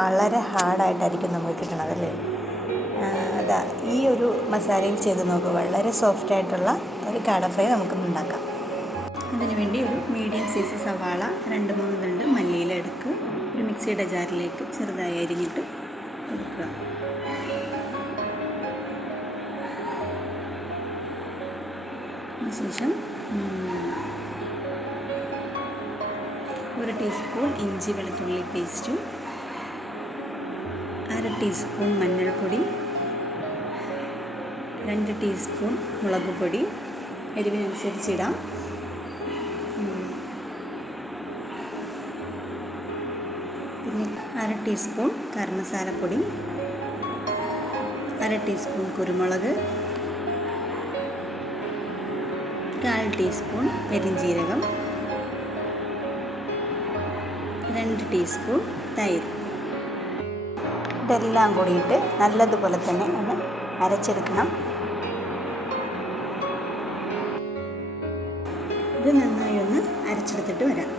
വളരെ ഹാർഡായിട്ടായിരിക്കും നമുക്ക് കിട്ടണത് അല്ലേ. അതാ ഈ ഒരു മസാലയിൽ ചെയ്ത് നോക്കുക. വളരെ സോഫ്റ്റായിട്ടുള്ള ഒരു കാട ഫ്രൈ നമുക്കൊന്ന് ഉണ്ടാക്കാം. അതിനുവേണ്ടി ഒരു മീഡിയം സൈസ് സവാള 2-3 തണ്ട് മല്ലിയില എടുക്കുക. ഒരു മിക്സിയുടെ ജാറിലേക്ക് ചെറുതായി അരിഞ്ഞിട്ട് കൊടുക്കുക. അതിനുശേഷം 1 ടീസ്പൂൺ ഇഞ്ചി വെളുത്തുള്ളി പേസ്റ്റും 1/2 ടീസ്പൂൺ മഞ്ഞൾപ്പൊടി, 2 ടീസ്പൂൺ മുളക് പൊടി, എരിവിനനുസരിച്ചിടാം. പിന്നെ 1/2 ടീസ്പൂൺ ഗരം മസാലപ്പൊടി, 1/2 ടീസ്പൂൺ കുരുമുളക്, 1/4 ടീസ്പൂൺ പെരിഞ്ജീരകം, 2 ടീസ്പൂൺ തൈര്. ഇതെല്ലാം കൂടിയിട്ട് നല്ലതുപോലെ തന്നെ ഒന്ന് അരച്ചെടുക്കണം. ഇത് നന്നായി ഒന്ന് അരച്ചെടുത്തിട്ട് വരാം.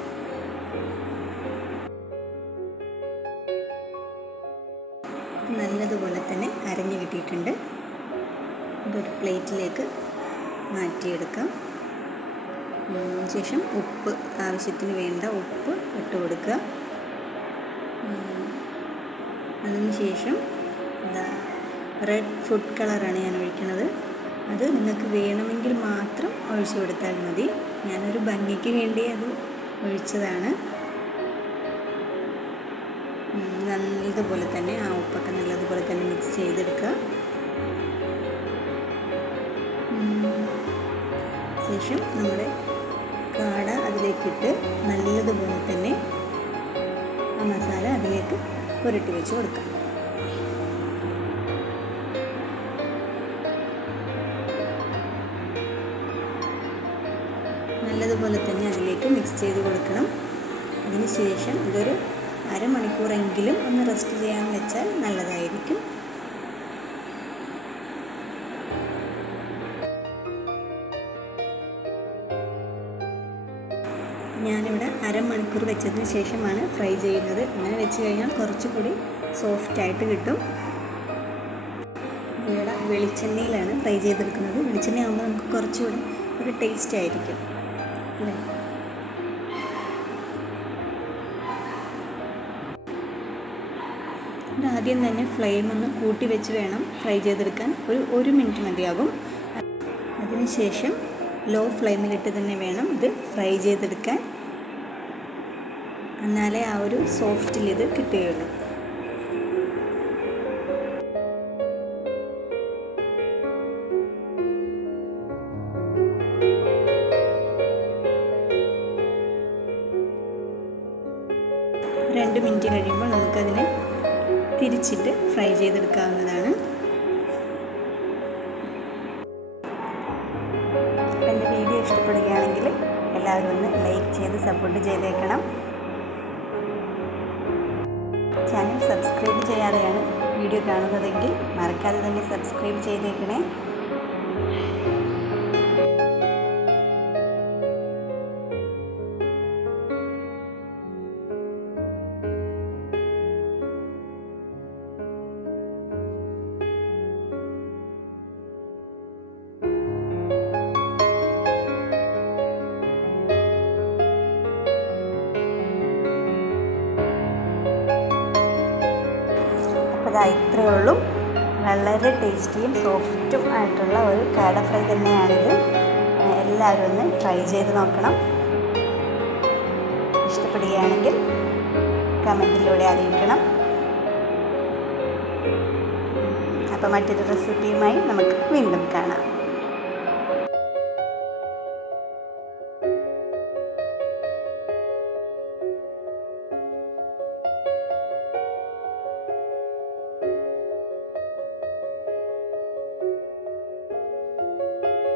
നല്ലതുപോലെ തന്നെ അരഞ്ഞു കിട്ടിയിട്ടുണ്ട്. ഇതൊരു പ്ലേറ്റിലേക്ക് മാറ്റിയെടുക്കാം. ശേഷം ഉപ്പ്, ആവശ്യത്തിന് വേണ്ട ഉപ്പ് ഇട്ട് കൊടുക്കുക. അതിനുശേഷം റെഡ് ഫുഡ് കളറാണ് ഞാൻ ഒഴിക്കുന്നത്. അത് നിങ്ങൾക്ക് വേണമെങ്കിൽ മാത്രം ഒഴിച്ചു കൊടുത്താൽ മതി. ഞാനൊരു ഭംഗിക്ക് വേണ്ടി അത് ഒഴിച്ചതാണ്. നല്ലതുപോലെ തന്നെ ആ ഉപ്പൊക്കെ നല്ലതുപോലെ തന്നെ മിക്സ് ചെയ്തെടുക്കുക. ശേഷം നമ്മുടെ കാട അതിലേക്കിട്ട് നല്ലതുപോലെ തന്നെ ആ മസാല അതിലേക്ക് പുരട്ടി വെച്ച് കൊടുക്കാം. നല്ലതുപോലെ തന്നെ അതിലേക്ക് മിക്സ് ചെയ്ത് കൊടുക്കണം. അതിന് ശേഷം ഇതൊരു അരമണിക്കൂറെങ്കിലും ഒന്ന് റെസ്റ്റ് ചെയ്യാൻ വെച്ചാൽ നല്ലതായിരിക്കും. ഞാനിവിടെ അരമണിക്കൂർ വെച്ചതിന് ശേഷമാണ് ഫ്രൈ ചെയ്യുന്നത്. അങ്ങനെ വെച്ച് കഴിഞ്ഞാൽ കുറച്ചുകൂടി സോഫ്റ്റായിട്ട് കിട്ടും. ഇവിടെ വെളിച്ചെണ്ണയിലാണ് ഫ്രൈ ചെയ്തെടുക്കുന്നത്. വെളിച്ചെണ്ണ ആകുമ്പോൾ നമുക്ക് കുറച്ചുകൂടി ഒരു ടേസ്റ്റ് ആയിരിക്കും അല്ലേ. ആദ്യം തന്നെ ഫ്ലെയിം ഒന്ന് കൂട്ടി വെച്ച് വേണം ഫ്രൈ ചെയ്തെടുക്കാൻ. ഒരു 1 മിനിറ്റ് മതിയാകും. അതിനുശേഷം ലോ ഫ്ലെയിമിലിട്ട് തന്നെ വേണം ഇത് ഫ്രൈ ചെയ്തെടുക്കാൻ. എന്നാലേ ആ ഒരു സോഫ്റ്റിൽ ഇത് കിട്ടുകയുള്ളൂ. രണ്ട് മിനിറ്റ് കഴിയുമ്പോൾ നമുക്കതിനെ തിരിച്ചിട്ട് ഫ്രൈ ചെയ്തെടുക്കാവുന്നതാണ്. എൻ്റെ വീഡിയോ ഇഷ്ടപ്പെടുകയാണെങ്കിൽ എല്ലാവരും ഒന്ന് ലൈക്ക് ചെയ്ത് സപ്പോർട്ട് ചെയ്തേക്കണം. ചാനൽ സബ്സ്ക്രൈബ് ചെയ്യാതെയാണ് വീഡിയോ കാണുന്നതെങ്കിൽ മറക്കാതെ തന്നെ സബ്സ്ക്രൈബ് ചെയ്തേക്കണേ. ഇത്രയേ ഉള്ളൂ. വളരെ ടേസ്റ്റിയും സോഫ്റ്റും ആയിട്ടുള്ള ഒരു കാട ഫ്രൈ തന്നെയാണിത്. എല്ലാവരും ഒന്ന് ട്രൈ ചെയ്ത് നോക്കണം. ഇഷ്ടപ്പെടുകയാണെങ്കിൽ കമൻറ്റിലൂടെ അറിയിക്കണം. അപ്പോൾ മറ്റൊരു റെസിപ്പിയുമായി നമുക്ക് വീണ്ടും കാണാം.